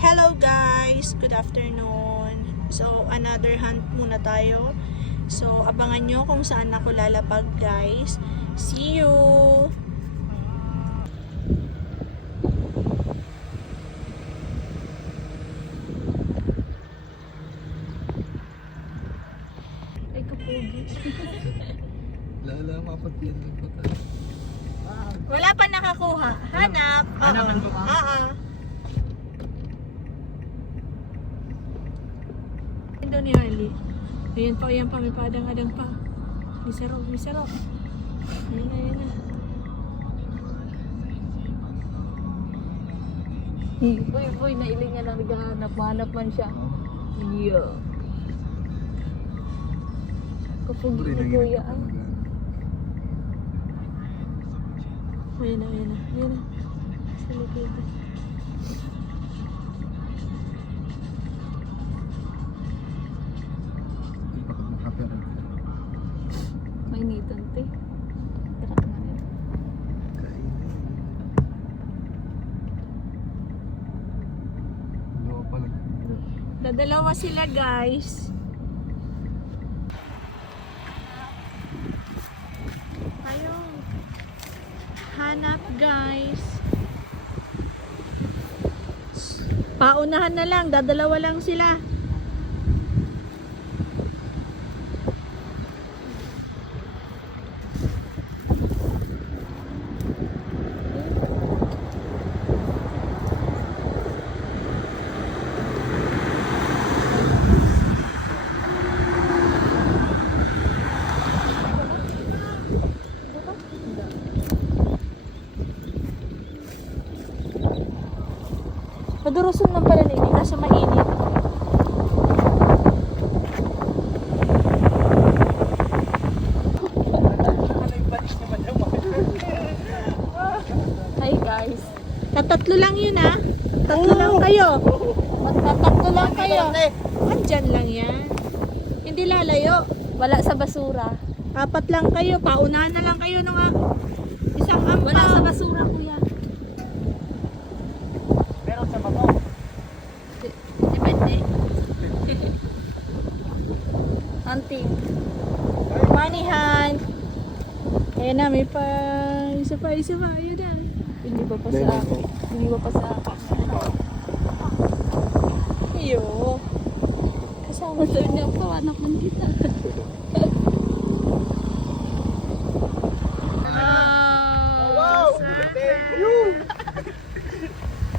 Hello guys! Good afternoon. So, another hunt muna tayo. So, abangan nyo kung saan ako lalapag guys. See you! Ay, kapugi. Lala, mapagyan lang po tayo. Wala pa nakakuha. Hanap. Hanapan ko pa? Ito ni Harley. Ayan pa, may padang-adang pa. Misarok. Ayan na. Uy, nailing nga lang naghahanap. Mahanap man siya. Yeah. Kapugi ni Kuya. Ayan na. Sa likod. May nitan, te. Tara na rin. Dadalawa sila guys. Ayun. Hanap guys. Paunahan na lang, dadalawa lang sila. Padurusun lang pala nila, nasa mainit. Hi guys. Tatatlo lang yun ah. Tatlo lang kayo. Tatatlo lang kayo. Andyan lang yan. Hindi lalayo. Wala sa basura. Apat lang kayo. Paunahan na lang kayo nung isang ampa. Wala sa basura, kuya. Pero sa babaw. Depende. Hunting. Money hunt. Ayan na, may pa. Isa pa. Ayun na. Hindi pa sa akin. Hindi pa sa akin. Iyo. Kasama Gusto niya pa, anak man kita.